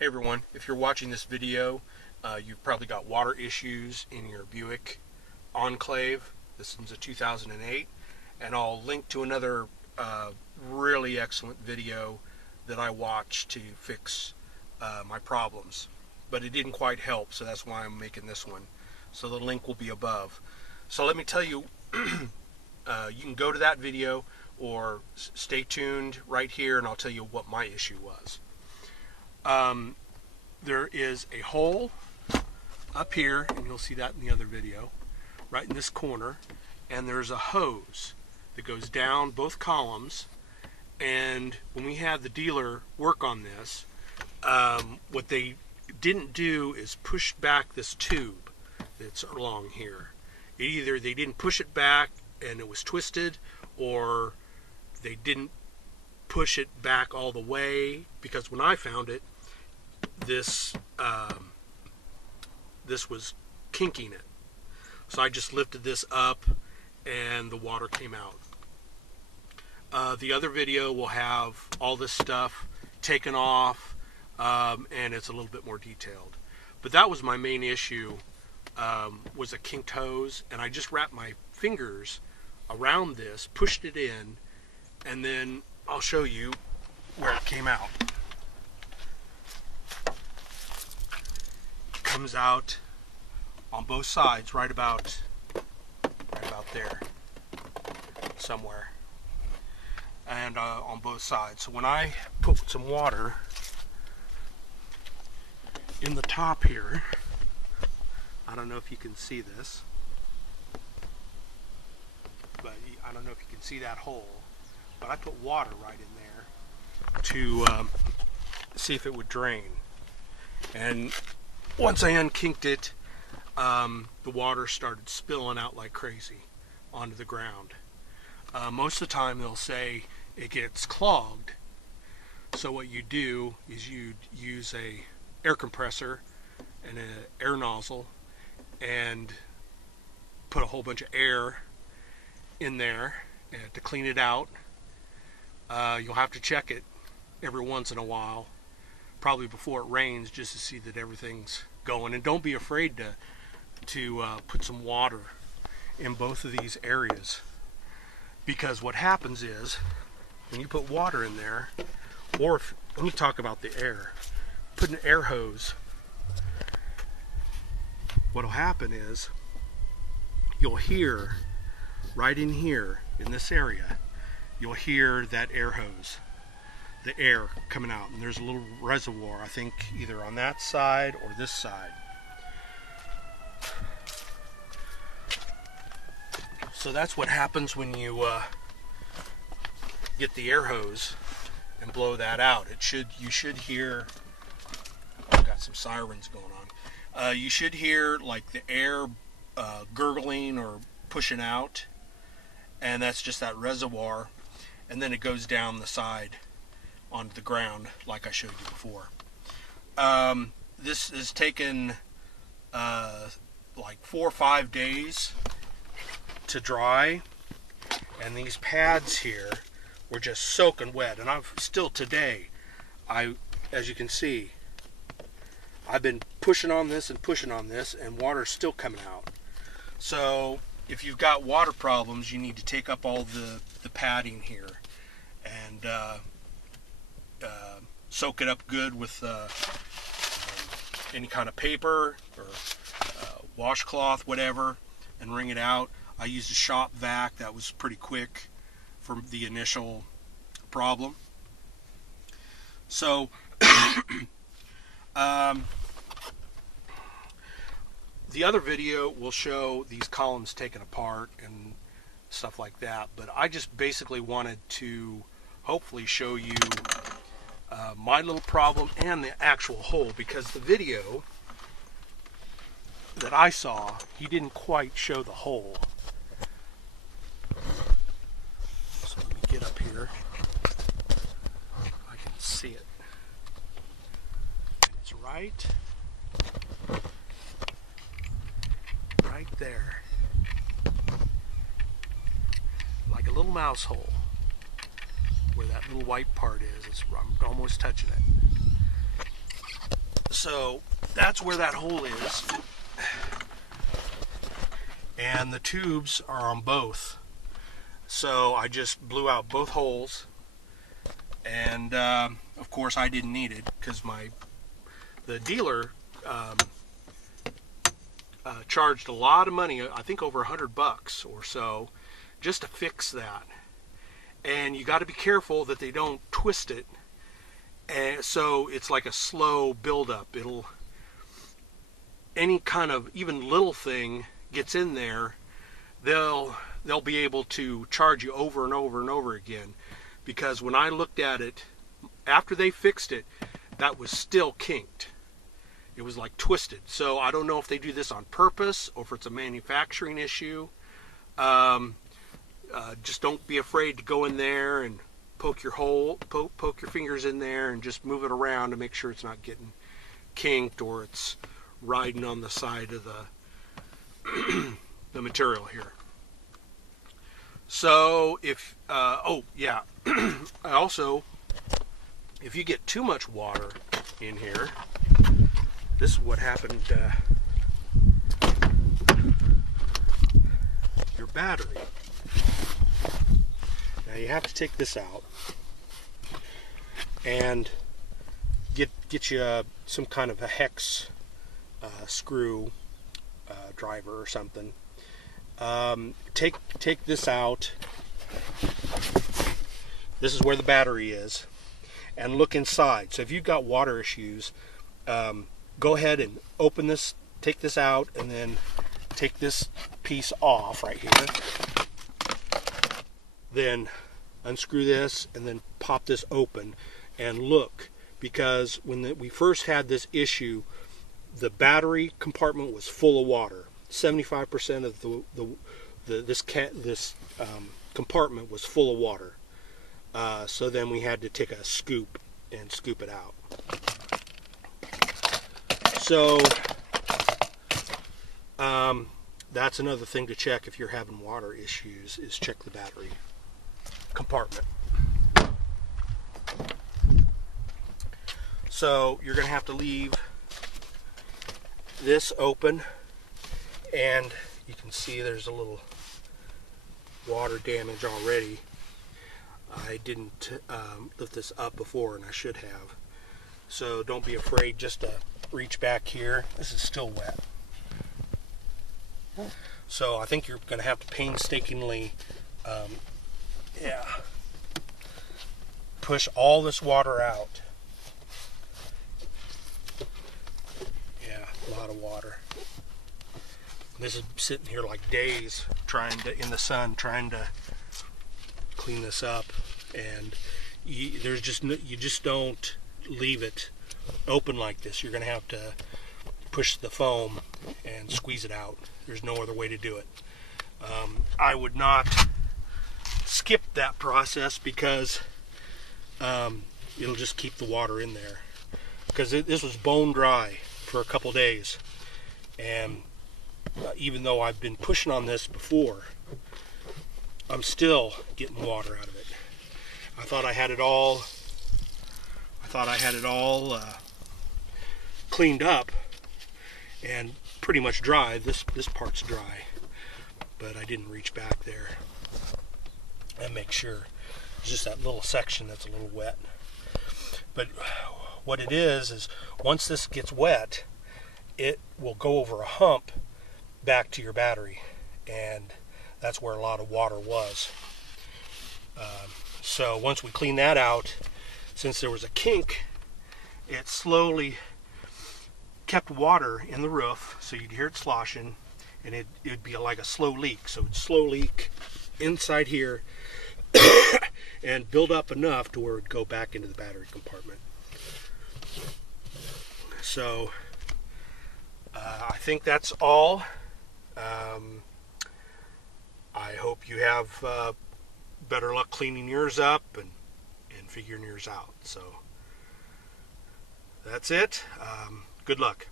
Hey everyone, if you're watching this video, you've probably got water issues in your Buick Enclave. This one's a 2008, and I'll link to another really excellent video that I watched to fix my problems. But it didn't quite help, so that's why I'm making this one. So the link will be above. So let me tell you, you can go to that video or stay tuned right here and I'll tell you what my issue was. There is a hole up here, and you'll see that in the other video, right in this corner, and there's a hose that goes down both columns. And when we had the dealer work on this, what they didn't do is push back this tube that's along here. Either they didn't push it back and it was twisted, or they didn't push it back all the way, because when I found it, this was kinking it. So I just lifted this up and the water came out. The other video will have all this stuff taken off, and it's a little bit more detailed. But that was my main issue, was a kinked hose, and I just wrapped my fingers around this, pushed it in, and then I'll show you where it came out. It comes out on both sides, right about there somewhere, and on both sides. So when I put some water in the top here, I don't know if you can see this, but I don't know if you can see that hole, but I put water right in there to see if it would drain. And once I unkinked it, the water started spilling out like crazy onto the ground. Most of the time they'll say it gets clogged, so what you do is you use a air compressor and an air nozzle and put a whole bunch of air in there to clean it out. You'll have to check it every once in a while, probably before it rains, just to see that everything's going. And don't be afraid to put some water in both of these areas, because what happens is when you put water in there, or if, let me talk about the air, put an air hose, what'll happen is you'll hear right in here in this area, you'll hear that air hose, the air coming out, and there's a little reservoir, I think either on that side or this side. So that's what happens when you get the air hose and blow that out. You should hear, I've got some sirens going on. You should hear like the air gurgling or pushing out, and that's just that reservoir, and then it goes down the side onto the ground like I showed you before. This has taken like 4 or 5 days to dry, and these pads here were just soaking wet, and I've still today, as you can see, I've been pushing on this and water's still coming out. So if you've got water problems, you need to take up all the padding here and soak it up good with any kind of paper or washcloth, whatever, and wring it out. I used a shop vac. That was pretty quick for the initial problem. So the other video will show these columns taken apart and stuff like that, but I just basically wanted to hopefully show you my little problem and the actual hole, because the video that I saw, he didn't quite show the hole. So let me get up here. I can see it. And it's right there, like a little mouse hole, where that little white part is. I'm almost touching it. So that's where that hole is, and the tubes are on both. So I just blew out both holes, and of course I didn't need it because the dealer charged a lot of money, I think over $100 or so, just to fix that. And you got to be careful that they don't twist it, and so it's like a slow buildup. Any kind of even little thing gets in there, they'll be able to charge you over and over and over again. Because when I looked at it after they fixed it, that was still kinked. It was like twisted. So I don't know if they do this on purpose or if it's a manufacturing issue. Just don't be afraid to go in there and poke your fingers in there and just move it around to make sure it's not getting kinked or it's riding on the side of the material here. So if oh yeah, also if you get too much water in here, this is what happened. Your battery. Now you have to take this out and get you some kind of a hex screw driver or something. Take this out. This is where the battery is, and look inside. So if you've got water issues, go ahead and open this, take this out, and then take this piece off right here. Then unscrew this and then pop this open and look, because when we first had this issue, the battery compartment was full of water. 75% of this compartment was full of water. So then we had to take a scoop and scoop it out. So that's another thing to check if you're having water issues, is check the battery compartment. So you're going to have to leave this open, and you can see there's a little water damage already. I didn't lift this up before, and I should have. So don't be afraid just to reach back here. This is still wet. So I think you're going to have to painstakingly push all this water out. Yeah, a lot of water. This is sitting here like days in the sun trying to clean this up, and you just don't leave it open like this. You're going to have to push the foam and squeeze it out. There's no other way to do it. I would not skip that process because it'll just keep the water in there. Because this was bone dry for a couple days, and even though I've been pushing on this before, I'm still getting water out of it. I thought I had it all cleaned up and pretty much dry. This part's dry, but I didn't reach back there and make sure. It's just that little section that's a little wet. But what it is once this gets wet, it will go over a hump back to your battery, and that's where a lot of water was. So once we clean that out, since there was a kink, it slowly kept water in the roof, so you'd hear it sloshing, and it'd be like a slow leak. So it'd slow leak inside here and build up enough to where it'd go back into the battery compartment. So I think that's all. I hope you have better luck cleaning yours up and figuring yours out. So that's it. Good luck.